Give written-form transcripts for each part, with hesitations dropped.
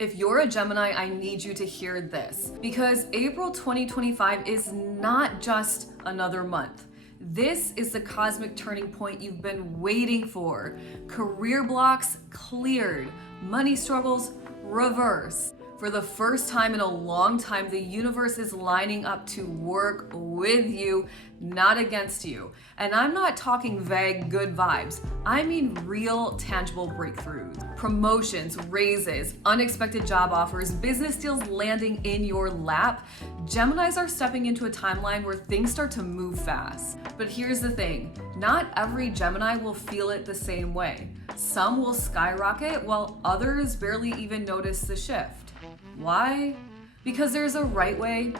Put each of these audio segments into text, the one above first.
If you're a Gemini, I need you to hear this because April 2025 is not just another month. This is the cosmic turning point you've been waiting for. Career blocks cleared, money struggles reverse. For the first time in a long time, the universe is lining up to work with you, not against you. And I'm not talking vague good vibes. I mean real, tangible breakthroughs. Promotions, raises, unexpected job offers, business deals landing in your lap. Geminis are stepping into a timeline where things start to move fast. But here's the thing, not every Gemini will feel it the same way. Some will skyrocket while others barely even notice the shift. Why? Because there's a right way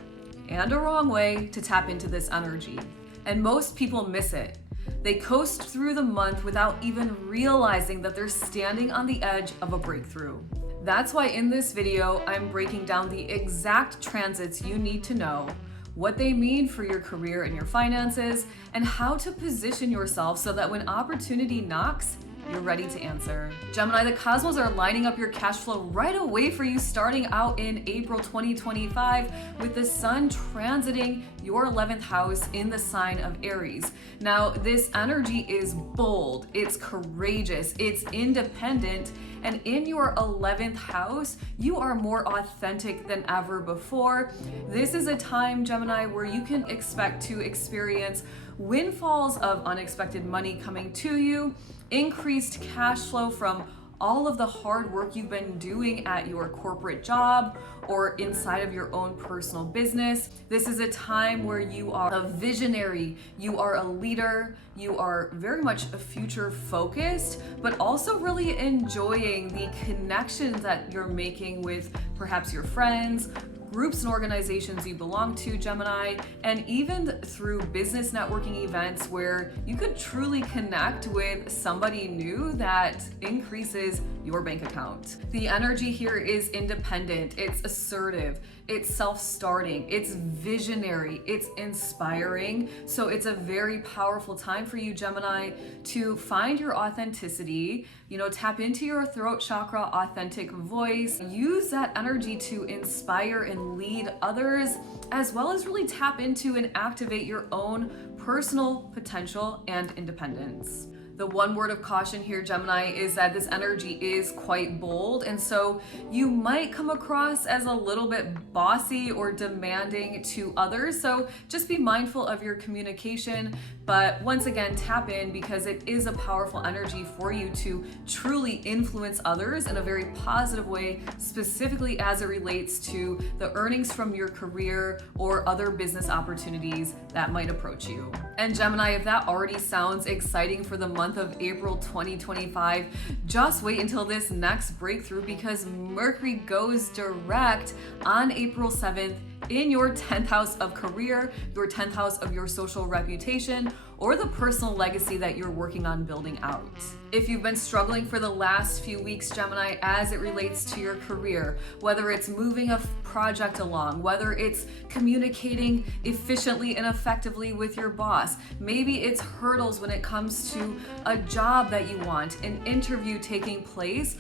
and a wrong way to tap into this energy. And most people miss it. They coast through the month without even realizing that they're standing on the edge of a breakthrough. That's why in this video, I'm breaking down the exact transits you need to know, what they mean for your career and your finances, and how to position yourself so that when opportunity knocks, you're ready to answer. Gemini, the cosmos are lining up your cash flow right away for you starting out in April 2025 with the sun transiting your 11th house in the sign of Aries. Now, this energy is bold, it's courageous, it's independent, and in your 11th house, you are more authentic than ever before. This is a time, Gemini, where you can expect to experience windfalls of unexpected money coming to you, increased cash flow from all of the hard work you've been doing at your corporate job or inside of your own personal business. This is a time where you are a visionary, you are a leader, you are very much a future focused, but also really enjoying the connections that you're making with perhaps your friends, groups and organizations you belong to, Gemini, and even through business networking events where you could truly connect with somebody new that increases your bank account. The energy here is independent, it's assertive, it's self-starting, it's visionary, it's inspiring. So it's a very powerful time for you, Gemini, to find your authenticity, tap into your throat chakra authentic voice, use that energy to inspire and lead others, as well as really tap into and activate your own personal potential and independence. The one word of caution here, Gemini, is that this energy is quite bold, and so you might come across as a little bit bossy or demanding to others. So just be mindful of your communication, but once again, tap in because it is a powerful energy for you to truly influence others in a very positive way, specifically as it relates to the earnings from your career or other business opportunities that might approach you. And Gemini, if that already sounds exciting for the month of April 2025, just wait until this next breakthrough because Mercury goes direct on April 7th in your 10th house of career, your 10th house of your social reputation, or the personal legacy that you're working on building out. If you've been struggling for the last few weeks, Gemini, as it relates to your career, whether it's moving a project along, whether it's communicating efficiently and effectively with your boss, maybe it's hurdles when it comes to a job that you want, an interview taking place,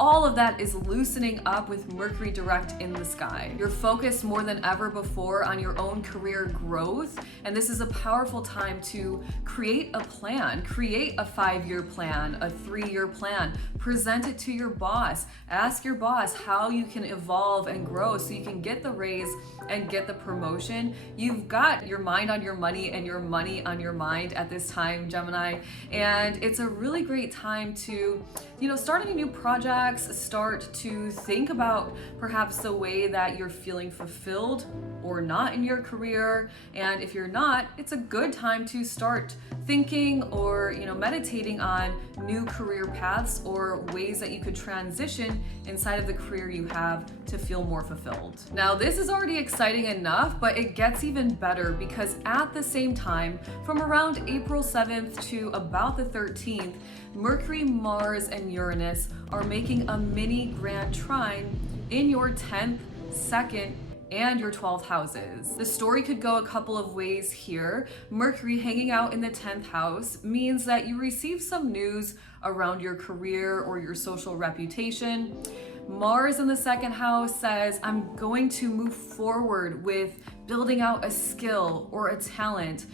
all of that is loosening up with Mercury direct in the sky. You're focused more than ever before on your own career growth, and this is a powerful time to create a plan, create a 5-year plan, a 3-year plan, present it to your boss, ask your boss how you can evolve and grow so you can get the raise and get the promotion. You've got your mind on your money and your money on your mind at this time, Gemini, and it's a really great time to, start any new projects, start to think about perhaps the way that you're feeling fulfilled or not in your career. And if you're not, it's a good time to start thinking or meditating on new career paths or ways that you could transition inside of the career you have to feel more fulfilled. Now, this is already exciting enough, but it gets even better because at the same time, from around April 7th to about the 13th, Mercury, Mars, and Uranus are making a mini grand trine in your 10th, 2nd, and your 12th houses. The story could go a couple of ways here. Mercury hanging out in the 10th house means that you receive some news around your career or your social reputation. Mars in the second house says, I'm going to move forward with building out a skill or a talent,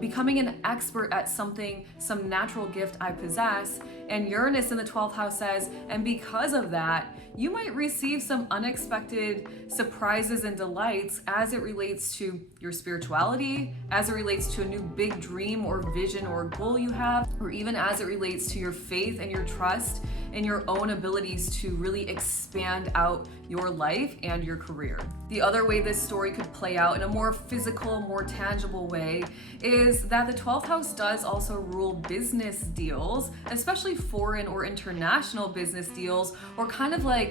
becoming an expert at something, some natural gift I possess. And Uranus in the 12th house says, and because of that, you might receive some unexpected surprises and delights as it relates to your spirituality, as it relates to a new big dream or vision or goal you have, or even as it relates to your faith and your trust and your own abilities to really expand out your life and your career. The other way this story could play out in a more physical, more tangible way is that the 12th house does also rule business deals, especially foreign or international business deals, or kind of like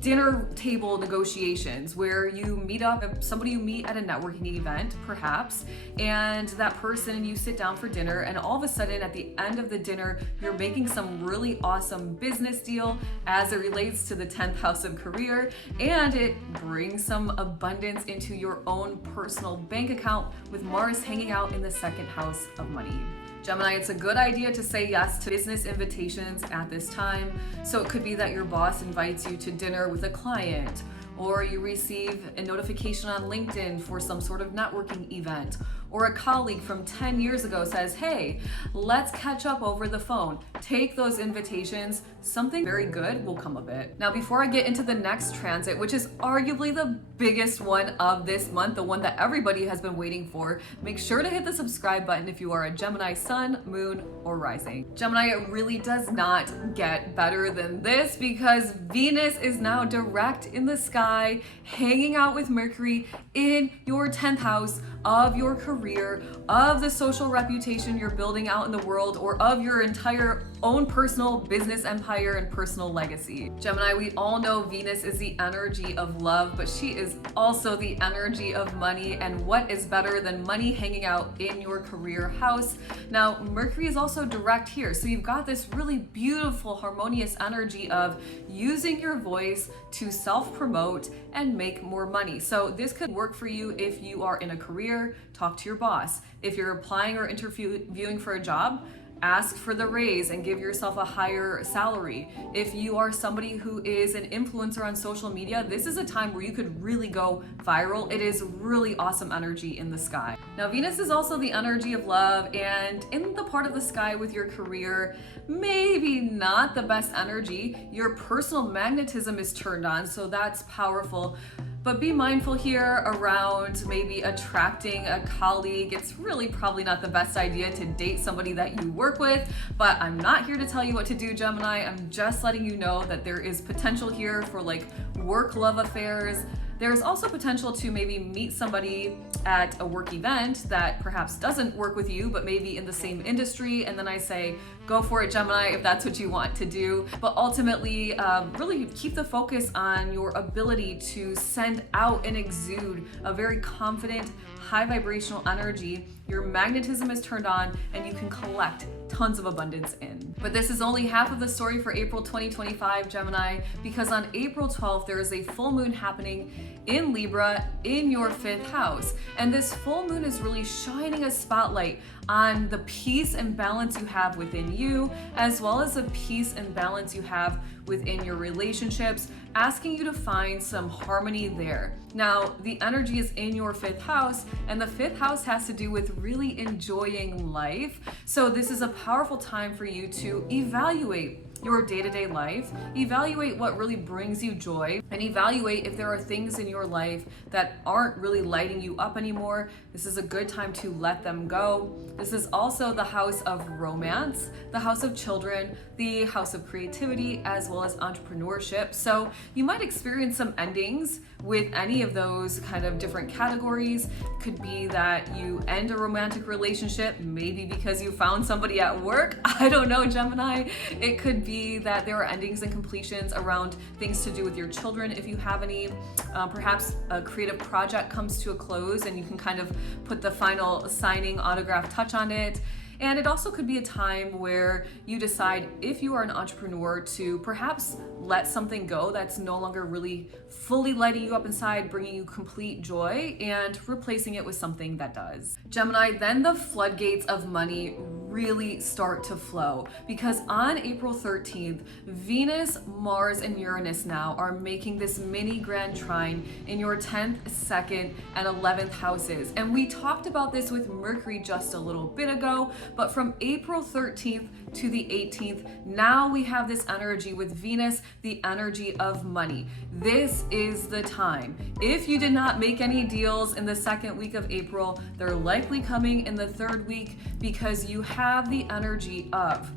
dinner table negotiations where you meet up, somebody you meet at a networking event, perhaps, and that person, you sit down for dinner, and all of a sudden at the end of the dinner, you're making some really awesome business deal as it relates to the 10th house of career, and it brings some abundance into your own personal bank account with Mars hanging out in the second house of money. Gemini, it's a good idea to say yes to business invitations at this time. So it could be that your boss invites you to dinner with a client, or you receive a notification on LinkedIn for some sort of networking event, or a colleague from 10 years ago says, hey, let's catch up over the phone. Take those invitations. Something very good will come of it. Now, before I get into the next transit, which is arguably the biggest one of this month, the one that everybody has been waiting for, make sure to hit the subscribe button if you are a Gemini sun, moon, or rising. Gemini, it really does not get better than this because Venus is now direct in the sky, hanging out with Mercury in your 10th house of your career, of the social reputation you're building out in the world, or of your entire own personal business empire and personal legacy. Gemini, we all know Venus is the energy of love, but she is also the energy of money, and what is better than money hanging out in your career house? Now, Mercury is also direct here, so you've got this really beautiful, harmonious energy of using your voice to self-promote and make more money. So this could work for you if you are in a career. Talk to your boss. If you're applying or interviewing for a job, ask for the raise and give yourself a higher salary. If you are somebody who is an influencer on social media, this is a time where you could really go viral. It is really awesome energy in the sky. Now, Venus is also the energy of love, and in the part of the sky with your career, maybe not the best energy. Your personal magnetism is turned on, so that's powerful. But be mindful here around maybe attracting a colleague. It's really probably not the best idea to date somebody that you work with, but I'm not here to tell you what to do, Gemini. I'm just letting you know that there is potential here for like work-love affairs. There's also potential to maybe meet somebody at a work event that perhaps doesn't work with you, but maybe in the same industry. And then I say, go for it, Gemini, if that's what you want to do. But ultimately, really keep the focus on your ability to send out and exude a very confident, high vibrational energy. Your magnetism is turned on and you can collect tons of abundance in. But this is only half of the story for April 2025, Gemini, because on April 12th, there is a full moon happening in Libra in your 5th house. And this full moon is really shining a spotlight on the peace and balance you have within you, as well as the peace and balance you have within your relationships, asking you to find some harmony there. Now, the energy is in your 5th house, and the 5th house has to do with really enjoying life. So this is a powerful time for you to evaluate your day-to-day life, evaluate what really brings you joy, and evaluate if there are things in your life that aren't really lighting you up anymore. This is a good time to let them go. This is also the house of romance, the house of children, the house of creativity, as well as entrepreneurship. So you might experience some endings with any of those kind of different categories. Could be that you end a romantic relationship, maybe because you found somebody at work. I don't know, Gemini. It could be that there are endings and completions around things to do with your children, if you have any. Perhaps a creative project comes to a close and you can kind of put the final signing autograph touch on it. And it also could be a time where you decide, if you are an entrepreneur, to perhaps let something go that's no longer really fully lighting you up inside, bringing you complete joy, and replacing it with something that does. Gemini, then the floodgates of money really start to flow. Because on April 13th, Venus, Mars, and Uranus now are making this mini grand trine in your 10th, 2nd, and 11th houses. And we talked about this with Mercury just a little bit ago, but from April 13th to the 18th, now we have this energy with Venus, the energy of money. This is the time. If you did not make any deals in the second week of April, they're likely coming in the third week because you have the energy of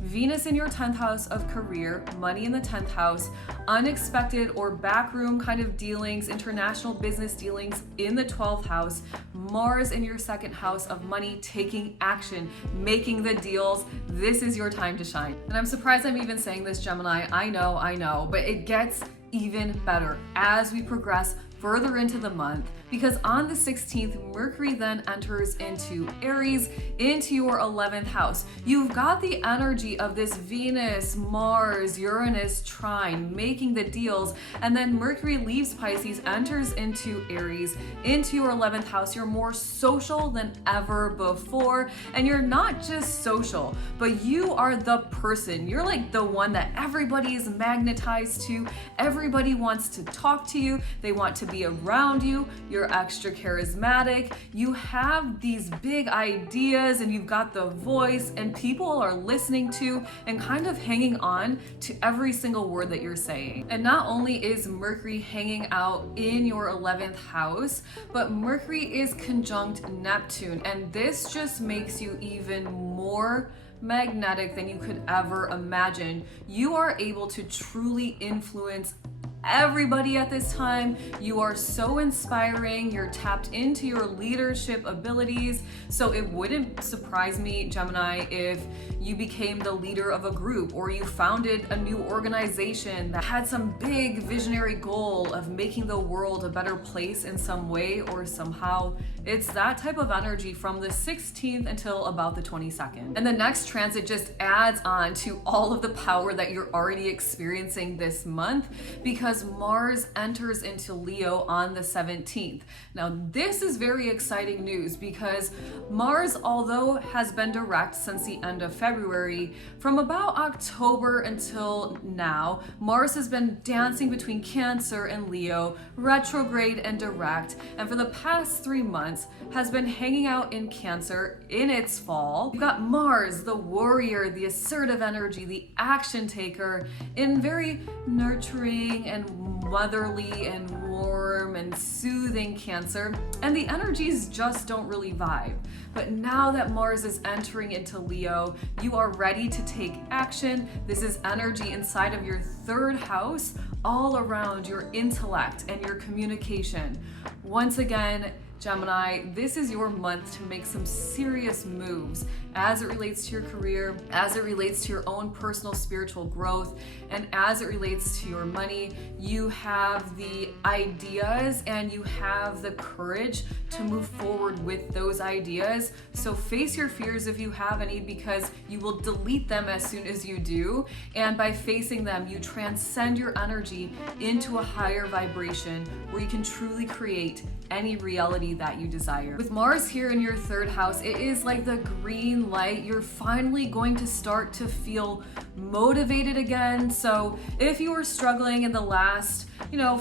Venus in your 10th house of career, money in the 10th house, unexpected or backroom kind of dealings, international business dealings in the 12th house, Mars in your 2nd house of money, taking action, making the deals. This is your time to shine. And I'm surprised I'm even saying this, Gemini. I know, but it gets even better as we progress further into the month, because on the 16th, Mercury then enters into Aries, into your 11th house. You've got the energy of this Venus, Mars, Uranus trine, making the deals, and then Mercury leaves Pisces, enters into Aries, into your 11th house. You're more social than ever before, and you're not just social, but you are the person. You're like the one that everybody is magnetized to. Everybody wants to talk to you. They want to be around you. You're extra charismatic. You have these big ideas and you've got the voice, and people are listening to and kind of hanging on to every single word that you're saying. And not only is Mercury hanging out in your 11th house, but Mercury is conjunct Neptune, and this just makes you even more magnetic than you could ever imagine. You are able to truly influence everybody at this time. You are so inspiring. You're tapped into your leadership abilities. So it wouldn't surprise me, Gemini, if you became the leader of a group or you founded a new organization that had some big visionary goal of making the world a better place in some way or somehow. It's that type of energy from the 16th until about the 22nd. And the next transit just adds on to all of the power that you're already experiencing this month, because Mars enters into Leo on the 17th. Now, this is very exciting news because Mars, although has been direct since the end of February, from about October until now, Mars has been dancing between Cancer and Leo, retrograde and direct, and for the past 3 months has been hanging out in Cancer in its fall. You've got Mars, the warrior, the assertive energy, the action taker, in very nurturing and motherly and warm and soothing Cancer, and the energies just don't really vibe. But now that Mars is entering into Leo, you are ready to take action. This is energy inside of your 3rd house, all around your intellect and your communication. Once again, Gemini, this is your month to make some serious moves as it relates to your career, as it relates to your own personal spiritual growth, and as it relates to your money. You have the ideas and you have the courage to move forward with those ideas. So face your fears if you have any, because you will delete them as soon as you do. And by facing them, you transcend your energy into a higher vibration where you can truly create any reality that you desire. With Mars here in your 3rd house, it is like the green light. You're finally going to start to feel motivated again. So if you were struggling in the last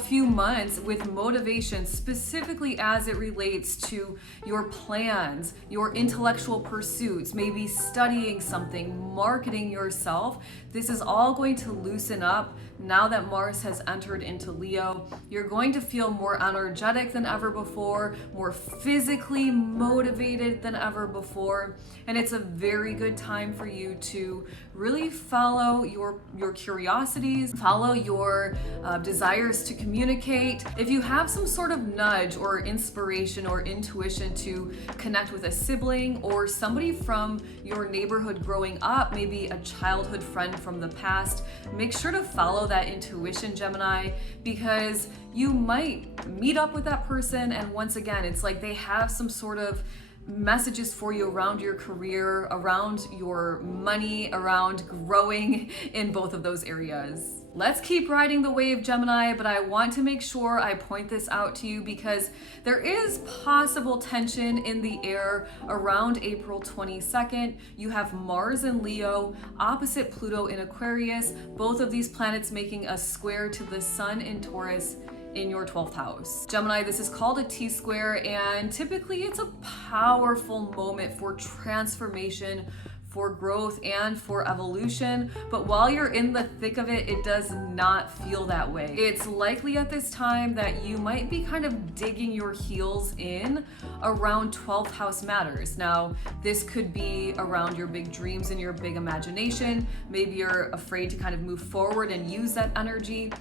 few months with motivation, specifically as it relates to your plans, your intellectual pursuits, maybe studying something, marketing yourself, this is all going to loosen up now that Mars has entered into Leo. You're going to feel more energetic than ever before, more physically motivated than ever before, and it's a very good time for you to really follow your curiosities, follow your desires to communicate. If you have some sort of nudge or inspiration or intuition to connect with a sibling or somebody from your neighborhood growing up, maybe a childhood friend from the past, make sure to follow that intuition, Gemini, because you might meet up with that person, and once again, it's like they have some sort of messages for you around your career, around your money, around growing in both of those areas. Let's keep riding the wave, Gemini, but I want to make sure I point this out to you because there is possible tension in the air around April 22nd. You have Mars in Leo, opposite Pluto in Aquarius, both of these planets making a square to the Sun in Taurus in your 12th house. Gemini, this is called a T-square, and typically it's a powerful moment for transformation, for growth, and for evolution. But while you're in the thick of it, it does not feel that way. It's likely at this time that you might be kind of digging your heels in around 12th house matters. Now, this could be around your big dreams and your big imagination. Maybe you're afraid to kind of move forward and use that energy.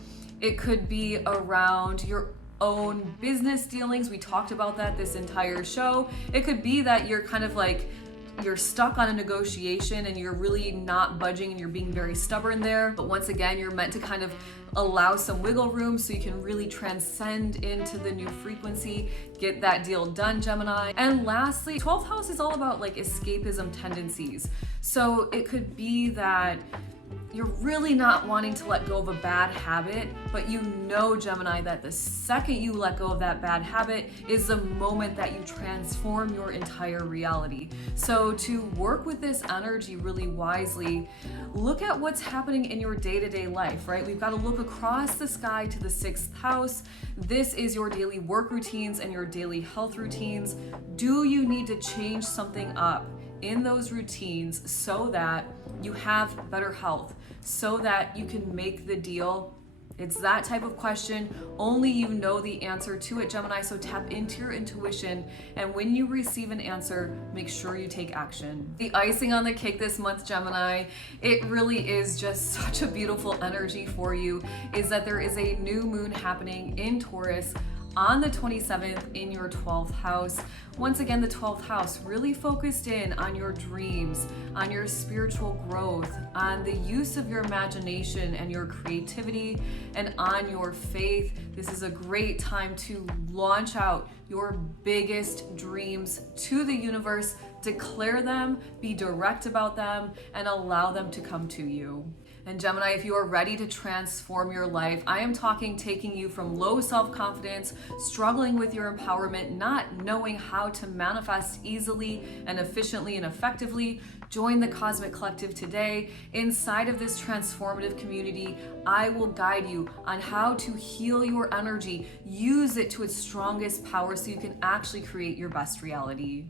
It could be around your own business dealings. We talked about that this entire show. It could be that you're kind of like, you're stuck on a negotiation and you're really not budging and you're being very stubborn there. But once again, you're meant to kind of allow some wiggle room so you can really transcend into the new frequency, get that deal done, Gemini. And lastly, 12th house is all about like escapism tendencies. So it could be that you're really not wanting to let go of a bad habit, but you know, Gemini, that the second you let go of that bad habit is the moment that you transform your entire reality. So to work with this energy really wisely, look at what's happening in your day-to-day life, right? We've got to look across the sky to the 6th house. This is your daily work routines and your daily health routines. Do you need to change something up in those routines so that you have better health, so that you can make the deal? It's that type of question. Only you know the answer to it, Gemini. So tap into your intuition, and when you receive an answer, make sure you take action. The icing on the cake this month, Gemini, it really is just such a beautiful energy for you, is that there is a new moon happening in Taurus on the 27th in your 12th house. Once again, the 12th house really focused in on your dreams, on your spiritual growth, on the use of your imagination and your creativity, and on your faith. This is a great time to launch out your biggest dreams to the universe, declare them, be direct about them, and allow them to come to you. And Gemini, if you are ready to transform your life, I am talking taking you from low self-confidence, struggling with your empowerment, not knowing how to manifest easily and efficiently and effectively. Join the Cosmic Collective today. Inside of this transformative community, I will guide you on how to heal your energy, use it to its strongest power so you can actually create your best reality.